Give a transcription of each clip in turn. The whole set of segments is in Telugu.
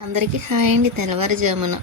అందరికీ హాయ్ అండి తెల్లవారుజామున.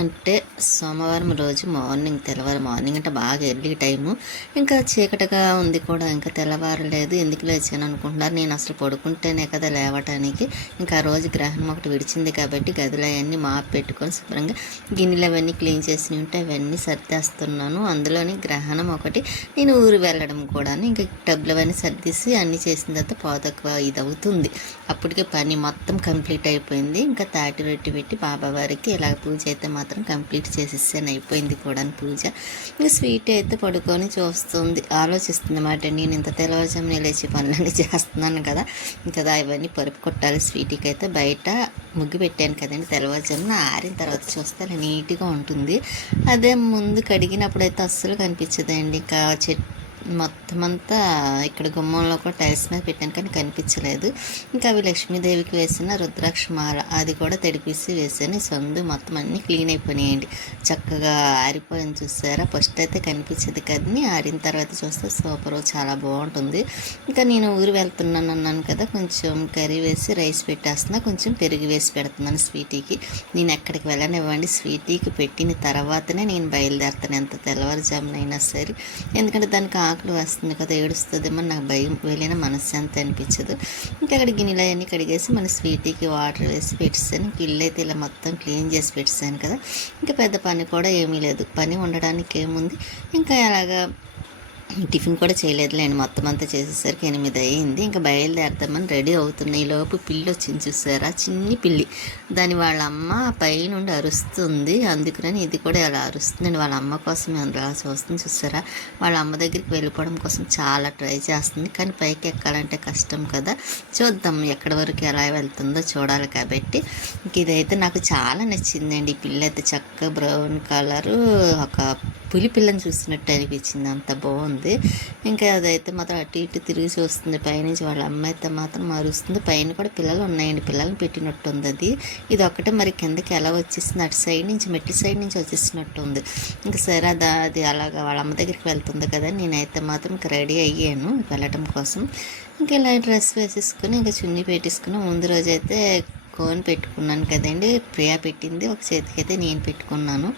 అంటే సోమవారం రోజు మార్నింగ్ తెల్లవారు మార్నింగ్ అంటే బాగా ఎర్లీ టైము. ఇంకా చీకటిగా ఉంది కూడా ఇంకా తెల్లవారలేదు ఎందుకు లేచాను అనుకుంటున్నారు? నేను అసలు పడుకుంటేనే కదా లేవటానికి. ఇంకా ఆ రోజు గ్రహణం ఒకటి విడిచింది కాబట్టి గదిలో అవన్నీ మాపు పెట్టుకొని శుభ్రంగా గిన్నెలు అవన్నీ క్లీన్ చేసి ఉంటే అవన్నీ సర్దేస్తున్నాను. అందులోని గ్రహణం ఒకటి. నేను ఊరు వెళ్ళడం కూడా ఇంకా డబ్బులు అవన్నీ సర్దిసి అన్నీ చేసిన తర్వాత పాతక్కువ ఇది అవుతుంది అప్పటికే పని మొత్తం కంప్లీట్ అయిపోయింది. ఇంకా తాటి రొట్టి పెట్టి బాబావారికి ఇలా పూజ అయితే మాత్రం కంప్లీట్ చేసేసాను అయిపోయింది కూడా పూజ. ఇంకా స్వీట్ అయితే పడుకొని చూస్తుంది ఆలోచిస్తుంది అన్నమాట. నేను ఇంత తెల్లవారుజామున లేచి పనులన్నీ చేస్తున్నాను కదా కదా ఇవన్నీ పరుపు కొట్టాలి. స్వీట్కి అయితే బయట ముగ్గు పెట్టాను కదండి తెల్లవారుజామున ఆరిన తర్వాత చూస్తే నీట్గా ఉంటుంది. అదే ముందు కడిగినప్పుడు అయితే అస్సలు కనిపించదండి. ఇంకా చెట్ మొత్తం మొత్తం అంతా ఇక్కడ గుమ్మంలో కూడా టైల్స్ మీద పెట్టాను కానీ కనిపించలేదు. ఇంకా అవి లక్ష్మీదేవికి వేసిన రుద్రాక్ష మాల అది కూడా తడిపేసి వేసాను సందు మొత్తం అన్నీ క్లీన్ అయిపోయినాయండి. చక్కగా ఆరిపోయింది చూసారా? ఫస్ట్ అయితే కనిపించేది కదని ఆరిన తర్వాత చూస్తే సూపర్ చాలా బాగుంటుంది. ఇంకా నేను ఊరు వెళ్తున్నాను అన్నాను కదా కొంచెం కర్రీ వేసి రైస్ పెట్టేస్తున్నా కొంచెం పెరుగు వేసి పెడుతున్నాను స్వీటీకి. నేను ఎక్కడికి వెళ్ళనివ్వండి స్వీటీకి పెట్టిన తర్వాతనే నేను బయలుదేరుతాను ఎంత తెల్లవారుజామునైనా సరే. ఎందుకంటే దానికి ఆకలి వస్తుంది కదా ఏడుస్తుందేమో నాకు భయం. వెళ్ళిన మనశ్శాంతి అనిపించదు. ఇంకా అక్కడ గిన్నెలు అవన్నీ కడిగేసి మన స్వీటీకి వాటర్ వేసి పెట్టేసాను ఇంక ఇల్లు అయితే ఇలా మొత్తం క్లీన్ చేసి పెట్టేసాను కదా. ఇంకా పెద్ద పని కూడా ఏమీ లేదు. పని ఉండడానికి ఏముంది? ఇంకా అలాగా టిఫిన్ కూడా చేయలేదులేండి. మొత్తం అంతా చేసేసరికి ఎనిమిది అయ్యింది. ఇంకా బయలుదేరుతామని రెడీ అవుతున్నాయి ఈ లోపు పిల్లి వచ్చింది చూసారా? చిన్ని పిల్లి. దాని వాళ్ళ అమ్మ పైనుండి అరుస్తుంది. అందుకని ఇది కూడా అలా అరుస్తుందండి. వాళ్ళ అమ్మ కోసం అలా చూస్తుంది చూసారా? వాళ్ళ అమ్మ దగ్గరికి వెళ్ళిపోవడం కోసం చాలా ట్రై చేస్తుంది. కానీ పైకి ఎక్కాలంటే కష్టం కదా. చూద్దాం ఎక్కడి వరకు ఎలా వెళ్తుందో చూడాలి కాబట్టి. ఇదైతే నాకు చాలా నచ్చిందండి. ఈ పిల్ల అయితే చక్కగా బ్రౌన్ కలరు ఒక పులి పిల్లని చూసినట్టు అనిపించింది. అంత బాగుంది. ఇంకా అదైతే మాత్రం అటు ఇటు తిరిగి చూస్తుంది పైనుంచి వాళ్ళ అమ్మ అయితే మాత్రం మారుస్తుంది. పైన కూడా పిల్లలు ఉన్నాయండి. పిల్లల్ని పెట్టినట్టు ఉంది అది. ఇది ఒక్కటే మరి కిందకి ఎలా వచ్చేసింది? అటు సైడ్ నుంచి మెట్ల సైడ్ నుంచి వచ్చేసినట్టు ఉంది ఇంకా సరే అది అది అలాగా వాళ్ళ అమ్మ దగ్గరికి వెళ్తుంది కదా. నేనైతే మాత్రం ఇంకా రెడీ అయ్యాను వెళ్ళటం కోసం. ఇంకా ఇలా డ్రెస్ వేసేసుకుని ఇంకా చున్నీ పెట్టేసుకుని ముందు రోజు అయితే కోన్ పెట్టుకున్నాను కదండి. ప్రియా పెట్టింది ఒక చేతికి అయితే నేను పెట్టుకున్నాను.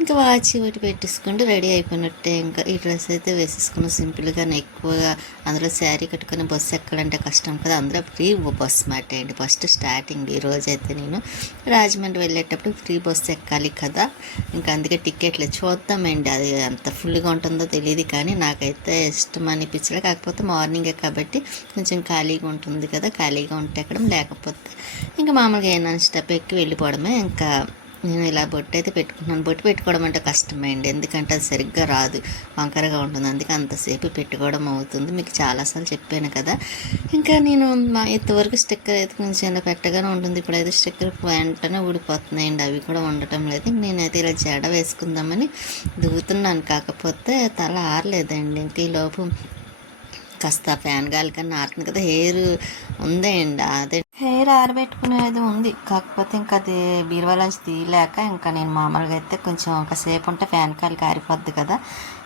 ఇంకా వాచ్ ఒకటి పెట్టేసుకుంటూ రెడీ అయిపోయినట్టే. ఇంకా ఈ డ్రెస్ అయితే వేసేసుకున్నాను సింపుల్గా ఎక్కువగా అందులో శారీ కట్టుకుని బస్సు ఎక్కడంటే కష్టం కదా. అందులో ఫ్రీ బస్ మాట అండి. ఫస్ట్ స్టార్టింగ్ ఈ రోజు అయితే నేను రాజమండ్రి వెళ్ళేటప్పుడు ఫ్రీ బస్సు ఎక్కాలి కదా. ఇంకా అందుకే టికెట్లు చూద్దామండి. అది అంత ఫుల్గా ఉంటుందో తెలియదు కానీ నాకైతే ఇష్టం అనిపించలే. కాకపోతే మార్నింగే కాబట్టి కొంచెం ఖాళీగా ఉంటుంది కదా. ఖాళీగా ఉంటే ఎక్కడం లేకపోతే ఇంకా మామూలుగా ఏ స్టెప్ ఎక్కి వెళ్ళిపోవడమే. ఇంకా నేను ఇలా బొట్టు అయితే పెట్టుకున్నాను బొట్టు పెట్టుకోవడం అంటే కష్టమైంది ఎందుకంటే అది సరిగ్గా రాదు. వంకరగా ఉంటుంది. అందుకే అంతసేపు పెట్టుకోవడం అవుతుంది. మీకు చాలాసార్లు చెప్పాను కదా. ఇంకా నేను మా ఇంతవరకు స్టిక్కర్ అయితే కొంచెం ఇలా పెట్టగానే ఉంటుంది. ఇప్పుడు అయితే స్టిక్కర్ వెంటనే ఊడిపోతున్నాయండి అవి కూడా ఉండటం లేదు. నేనైతే ఇలా జడ వేసుకుందామని దూతున్నాను. కాకపోతే తల ఆరలేదండి. ఇంక ఈ లోపు కాస్త ఫ్యాన్ గాలి కన్నా ఆరుతుంది కదా హెయిర్ ఉందండి అదే. హెయిర్ ఆరబెట్టుకునేది ఉంది. కాకపోతే ఇంకా అది బీరువాలోంచి తీయలేక ఇంకా నేను మామూలుగా అయితే కొంచెం ఒకసేపు ఉంటే ఫ్యాన్ కాలికి ఆరిపోద్ది కదా.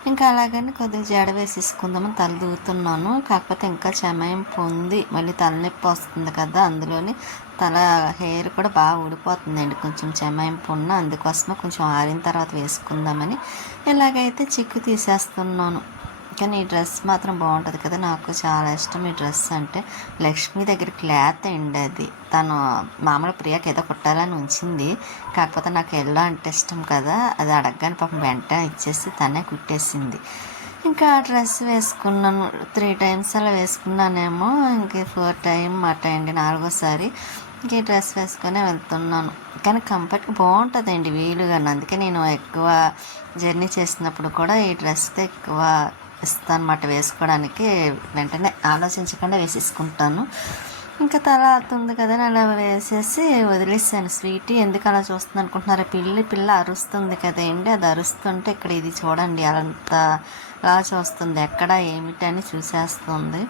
ఇంకా అలాగని కొద్దిగా జడ వేసేసుకుందామని తల దూతున్నాను. కాకపోతే ఇంకా చమయం పొంది మళ్ళీ తలనొప్పి వస్తుంది కదా అందులోని తల హెయిర్ కూడా బాగా ఊడిపోతుందండి. కొంచెం చెమాయం పొన్న అందుకోసమే కొంచెం ఆరిన తర్వాత వేసుకుందామని ఇలాగైతే చిక్కు తీసేస్తున్నాను. కానీ ఈ డ్రెస్ మాత్రం బాగుంటుంది కదా. నాకు చాలా ఇష్టం ఈ డ్రెస్ అంటే. లక్ష్మి దగ్గర క్లాత్ అండి అది. తను మామూలు ప్రియాకి ఏదో కుట్టాలని ఉంచింది. కాకపోతే నాకు ఎల్లో అంటే ఇష్టం కదా. అది అడగగానే పాపం వెంటనే ఇచ్చేసి తనే కుట్టేసింది. ఇంకా ఆ డ్రెస్ వేసుకున్నాను. త్రీ టైమ్స్ అలా వేసుకున్నానేమో. ఇంక ఫోర్ టైం అట్ నాలుగోసారి. ఇంక ఈ డ్రెస్ వేసుకొని వెళ్తున్నాను. కానీ కంఫర్ట్గా బాగుంటుందండి వీలుగా అందుకే నేను ఎక్కువ జర్నీ చేసినప్పుడు కూడా ఈ డ్రెస్తో ఎక్కువ ఇస్తాను అన్నమాట వేసుకోవడానికి. వెంటనే ఆలోచించకుండా వేసేసుకుంటాను. ఇంకా తల అవుతుంది కదా నేను అలా వేసేసి వదిలేసాను. స్వీట్ ఎందుకు అలా చూస్తుంది అనుకుంటున్నారు? పిల్లి పిల్ల అరుస్తుంది కదండి అది అరుస్తుంటే ఇక్కడ ఇది చూడండి అంత అలా చూస్తుంది. ఎక్కడ ఏమిటి అని చూసేస్తుంది.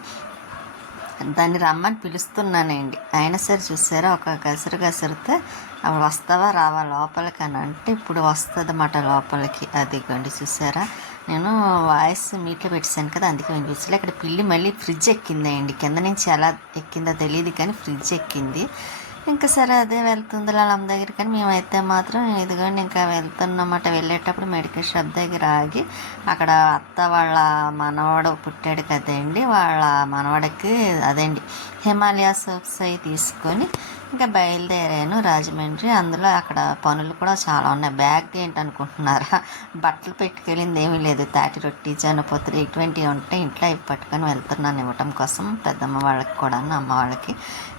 దాన్ని రమ్మని పిలుస్తున్నానండి. అయినా సరే చూసారా ఒక గసరు గసరితే అవి వస్తావా రావా లోపలికి అని అంటే ఇప్పుడు వస్తుంది మాట లోపలికి. అదిగోండి చూసారా నేను వాయిస్ మీట్లో పెట్టాను కదా అందుకే వినిపించలే ఇక్కడ పిల్లి మళ్ళీ ఫ్రిడ్జ్ ఎక్కిందండి. కింద నుంచి ఎలా ఎక్కిందో తెలియదు కానీ ఫ్రిడ్జ్ ఎక్కింది. ఇంకా సరే అదే వెళ్తుంది వాళ్ళ దగ్గరికి. కానీ మేమైతే మాత్రం ఇదిగోండి ఇంకా వెళ్తున్నమాట. వెళ్ళేటప్పుడు మెడికల్ షాప్ దగ్గర ఆగి అక్కడ అత్త వాళ్ళ మనవాడు పుట్టాడు కదండి. వాళ్ళ మనవాడికి అదండి హిమాలయ సోప్స్ అవి తీసుకొని ఇంకా బయలుదేరాను రాజమండ్రి. అందులో అక్కడ పనులు కూడా చాలా ఉన్నాయి. బ్యాగ్ ఏంటనుకుంటున్నారా? బట్టలు పెట్టుకెళ్ళింది ఏమీ లేదు. తాటి రొట్టి జనపత్రి ఇటువంటివి ఉంటే ఇంట్లో అవి పట్టుకొని వెళ్తున్నాను ఇవ్వటం కోసం. పెద్దమ్మ వాళ్ళకి కూడా అమ్మ వాళ్ళకి.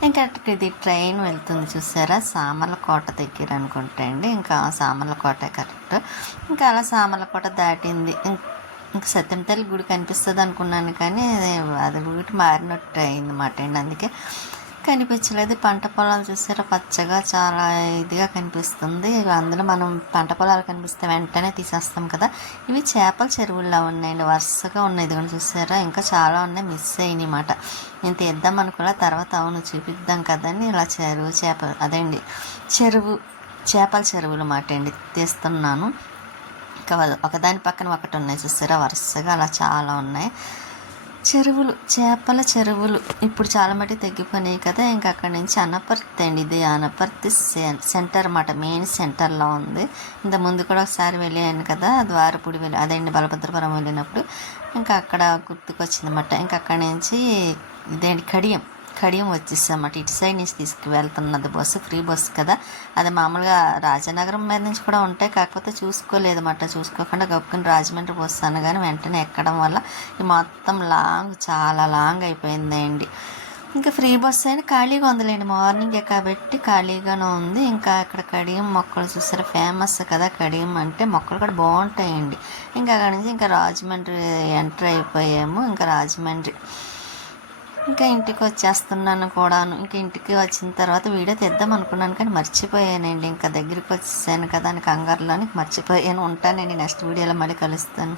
ఇంకా ఇది ట్రైన్ వెళ్తుంది చూసారా? సామర్లకోట దగ్గర అనుకుంటా అండి. ఇంకా సామర్లకోట కరెక్ట్. ఇంకా అలా సామర్లకోట దాటింది. ఇంకా సత్యం తల్లి గుడి కనిపిస్తుంది అనుకున్నాను కానీ అది గుడి మారినట్టు అయింది మాట అండి. అందుకే కనిపించలేదు. పంట పొలాలు చూసారా? పచ్చగా చాలా ఇదిగా కనిపిస్తుంది. అందులో మనం పంట పొలాలు కనిపిస్తే వెంటనే తీసేస్తాం కదా. ఇవి చేపల చెరువుల్లో ఉన్నాయండి. వరుసగా ఉన్నాయి. ఇదిగో చూసారా? ఇంకా చాలా ఉన్నాయి. మిస్ అయినాయి మాట నేను తీద్దాం అనుకున్నా. తర్వాత అవును చూపిద్దాం కదని ఇలా చెరువు చేప అదండి. చెరువు చేపల చెరువులు మాట అండి. తీస్తున్నాను. ఇంకా ఒకదాని పక్కన ఒకటి ఉన్నాయి చూసారా? వరుసగా అలా చాలా ఉన్నాయి. చెరువులు చేపల చెరువులు. ఇప్పుడు చాలా మట్టి తగ్గిపోయినాయి కదా ఇంకా అక్కడి నుంచి అనపర్తి అండి ఇది. అనపర్తి సె- సెంటర్ అన్నమాట మెయిన్ సెంటర్లో ఉంది. ఇంత ముందు కూడా ఒకసారి వెళ్ళాను కదా ద్వారపూడి వెళ్ళి అదేంటి బలభద్రపురం వెళ్ళినప్పుడు. ఇంకా అక్కడ గుర్తుకొచ్చిందన్నమాట. ఇంకా అక్కడి నుంచి ఇదేంటి కడియం. కడియం వచ్చేసామట. ఇటు సైడ్ నుంచి తీసుకువెళ్తున్నది బస్సు ఫ్రీ బస్సు కదా. అది మామూలుగా రాజనగరం మీద నుంచి కూడా ఉంటాయి. కాకపోతే చూసుకోలేదన్నమాట. చూసుకోకుండా గప్పుకుని రాజమండ్రి బస్సు అనగానే వెంటనే ఎక్కడం వల్ల ఈ మొత్తం లాంగ్ చాలా లాంగ్ అయిపోయిందండి. ఇంకా ఫ్రీ బస్ అయినా ఖాళీగా ఉందిలేండి. మార్నింగే కాబట్టి ఖాళీగానే ఉంది. ఇంకా అక్కడ కడియం మొక్కలు చూసారా? ఫేమస్ కదా కడియం అంటే మొక్కలు కూడా బాగుంటాయండి. ఇంకా అక్కడి నుంచి ఇంకా రాజమండ్రి ఎంటర్ అయిపోయాము. ఇంకా రాజమండ్రి ఇంకా ఇంటికి వచ్చేస్తున్నాను కూడాను. ఇంకా ఇంటికి వచ్చిన తర్వాత వీడియో తెద్దాం అనుకున్నాను కానీ మర్చిపోయానండి. ఇంకా దగ్గరికి వచ్చేసాను కదా అని కంగారులోని మర్చిపోయాను. ఉంటానండి నెక్స్ట్ వీడియోలో మళ్ళీ కలుస్తాను.